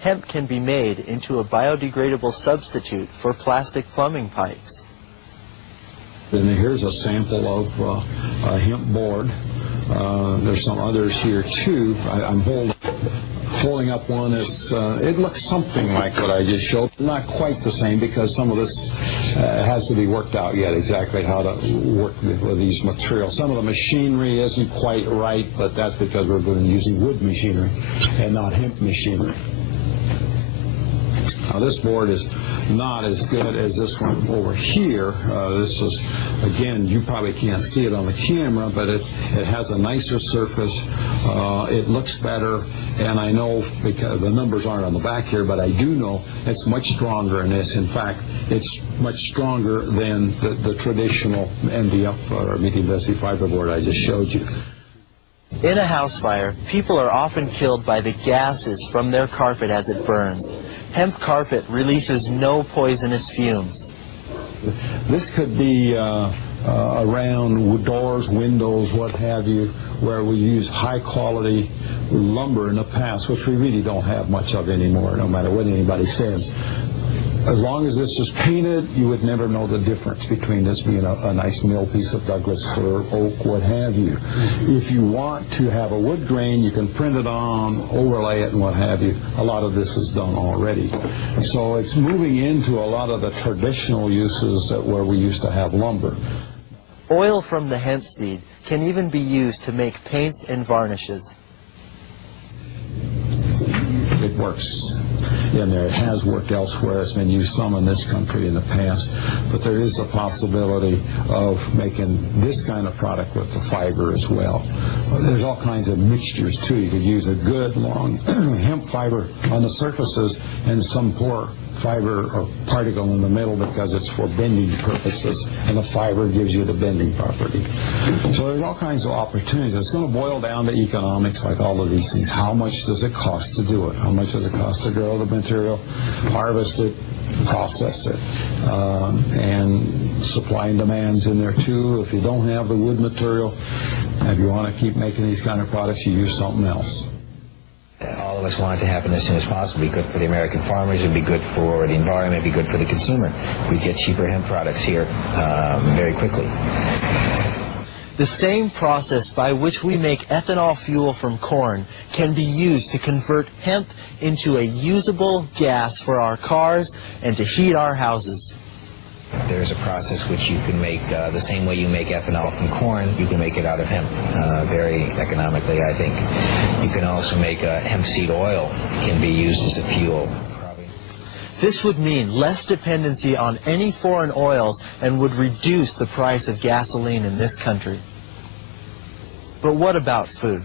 hemp can be made into a biodegradable substitute for plastic plumbing pipes. And here's a sample of a hemp board. There's some others here too. I'm holding up one. It looks something like what I just showed. Not quite the same because some of this has to be worked out yet, exactly how to work with these materials. Some of the machinery isn't quite right, but that's because we're using wood machinery and not hemp machinery. Now this board is not as good as this one over here. This is, again, you probably can't see it on the camera, but it has a nicer surface. It looks better, and I know, because the numbers aren't on the back here, but I do know it's much stronger than this. In fact, it's much stronger than the traditional MDF or medium density fiberboard I just showed you. In a house fire, people are often killed by the gases from their carpet as it burns. Hemp carpet releases no poisonous fumes. This could be around doors, windows, what have you, where we use high-quality lumber in the past, which we really don't have much of anymore, no matter what anybody says. As long as this is painted, you would never know the difference between this being a nice mill piece of Douglas or oak, what have you. If you want to have a wood grain, you can print it on, overlay it, and what have you. A lot of this is done already. So it's moving into a lot of the traditional uses where we used to have lumber. Oil from the hemp seed can even be used to make paints and varnishes. It works in there. It has worked elsewhere. It's been used some in this country in the past, but there is a possibility of making this kind of product with the fiber as well. There's all kinds of mixtures too. You could use a good long hemp fiber on the surfaces and some poor fiber or particle in the middle because it's for bending purposes, and the fiber gives you the bending property. So there's all kinds of opportunities. It's going to boil down to economics, like all of these things. How much does it cost to do it? How much does it cost to grow the material, harvest it, process it? And supply and demand's in there too. If you don't have the wood material, if you want to keep making these kind of products, you use something else. All of us want it to happen as soon as possible. It'd be good for the American farmers, it'd be good for the environment, it'd be good for the consumer. We'd get cheaper hemp products here very quickly. The same process by which we make ethanol fuel from corn can be used to convert hemp into a usable gas for our cars and to heat our houses. There's a process which you can make the same way you make ethanol from corn, you can make it out of hemp very economically, I think. You can also make hemp seed oil, can be used as a fuel. This would mean less dependency on any foreign oils and would reduce the price of gasoline in this country. But what about food?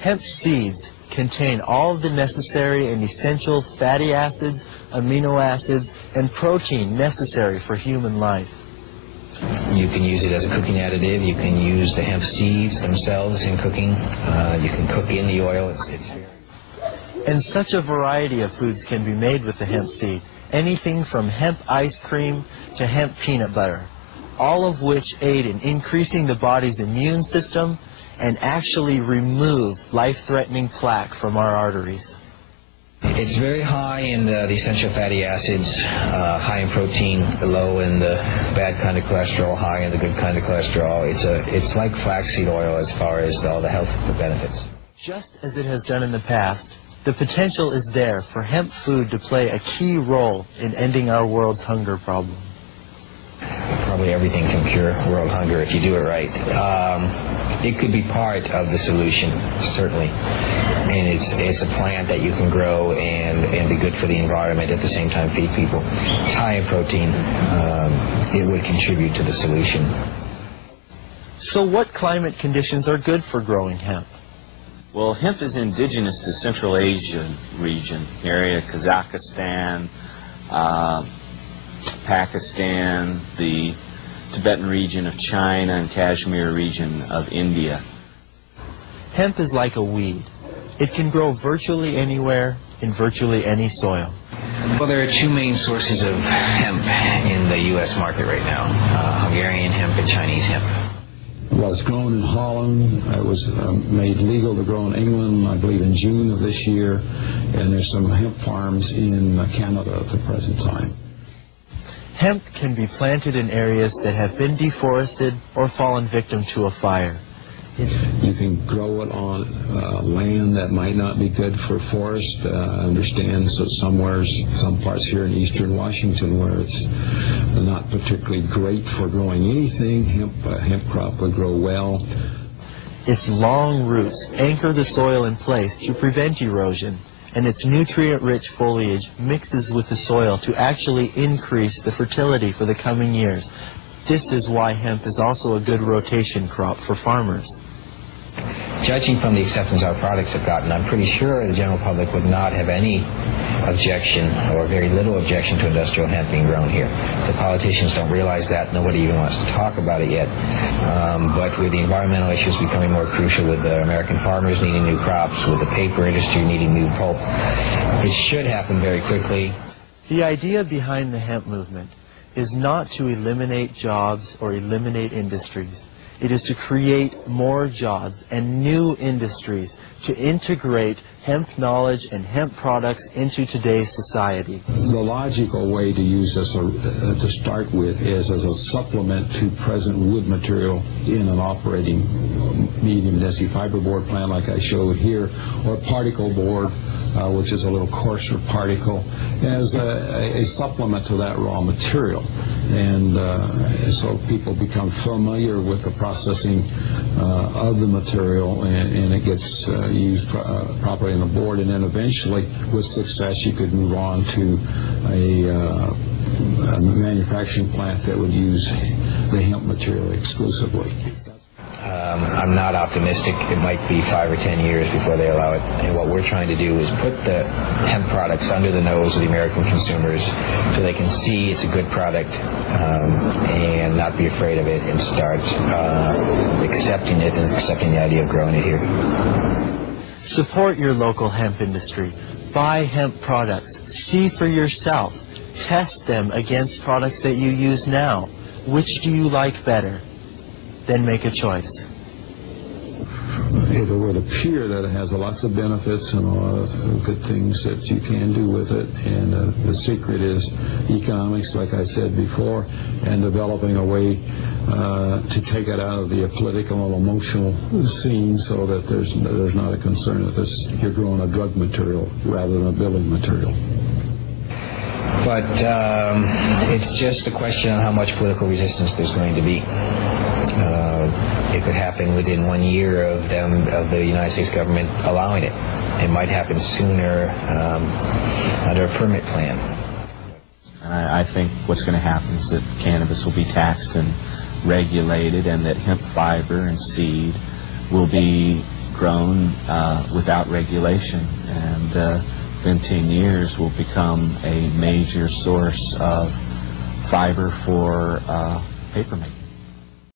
Hemp seeds contain all of the necessary and essential fatty acids, amino acids, and protein necessary for human life. You can use it as a cooking additive. You can use the hemp seeds themselves in cooking. You can cook in the oil. It's very... And such a variety of foods can be made with the hemp seed. Anything from hemp ice cream to hemp peanut butter, all of which aid in increasing the body's immune system and actually remove life-threatening plaque from our arteries. It's very high in the essential fatty acids, high in protein, low in the bad kind of cholesterol, high in the good kind of cholesterol. It's like flaxseed oil as far as all the health benefits. Just as it has done in the past, the potential is there for hemp food to play a key role in ending our world's hunger problem. Probably everything can cure world hunger if you do it right. It could be part of the solution, certainly. And it's a plant that you can grow and be good for the environment, at the same time feed people. It's high in protein. It would contribute to the solution. So what climate conditions are good for growing hemp? Well, hemp is indigenous to Central Asia region, area Kazakhstan, Pakistan, the Tibetan region of China, and Kashmir region of India. Hemp is like a weed. It can grow virtually anywhere, in virtually any soil. Well, there are two main sources of hemp in the U.S. market right now, Hungarian hemp and Chinese hemp. Well, it's grown in Holland. It was made legal to grow in England, I believe, in June of this year. And there's some hemp farms in Canada at the present time. Hemp can be planted in areas that have been deforested or fallen victim to a fire. You can grow it on land that might not be good for forest. I understand so some parts here in eastern Washington where it's not particularly great for growing anything. Hemp crop would grow well. Its long roots anchor the soil in place to prevent erosion, and its nutrient-rich foliage mixes with the soil to actually increase the fertility for the coming years. This is why hemp is also a good rotation crop for farmers. Judging from the acceptance our products have gotten, I'm pretty sure the general public would not have any objection or very little objection to industrial hemp being grown here. The politicians don't realize that. Nobody even wants to talk about it yet. But with the environmental issues becoming more crucial, with the American farmers needing new crops, with the paper industry needing new pulp, it should happen very quickly. The idea behind the hemp movement is not to eliminate jobs or eliminate industries. It is to create more jobs and new industries to integrate hemp knowledge and hemp products into today's society. The logical way to use this to start with is as a supplement to present wood material in an operating medium density fiberboard plant like I showed here, or particle board, which is a little coarser particle, as a supplement to that raw material. And so people become familiar with the processing of the material, and it gets used properly in the board, and then eventually, with success, you could move on to a manufacturing plant that would use the hemp material exclusively. I'm not optimistic. It might be 5 or 10 years before they allow it. And what we're trying to do is put the hemp products under the nose of the American consumers so they can see it's a good product and not be afraid of it, and start accepting it and accepting the idea of growing it here. Support your local hemp industry. Buy hemp products. See for yourself. Test them against products that you use now. Which do you like better? Then make a choice. It would appear that it has lots of benefits and a lot of good things that you can do with it, and the secret is economics, like I said before, and developing a way to take it out of the political and emotional scene so that there's not a concern that you're growing a drug material rather than a building material. But it's just a question on how much political resistance there's going to be. It could happen within 1 year of the United States government allowing it. It might happen sooner under a permit plan. I think what's going to happen is that cannabis will be taxed and regulated, and that hemp fiber and seed will be grown without regulation, and within 10 years will become a major source of fiber for paper making.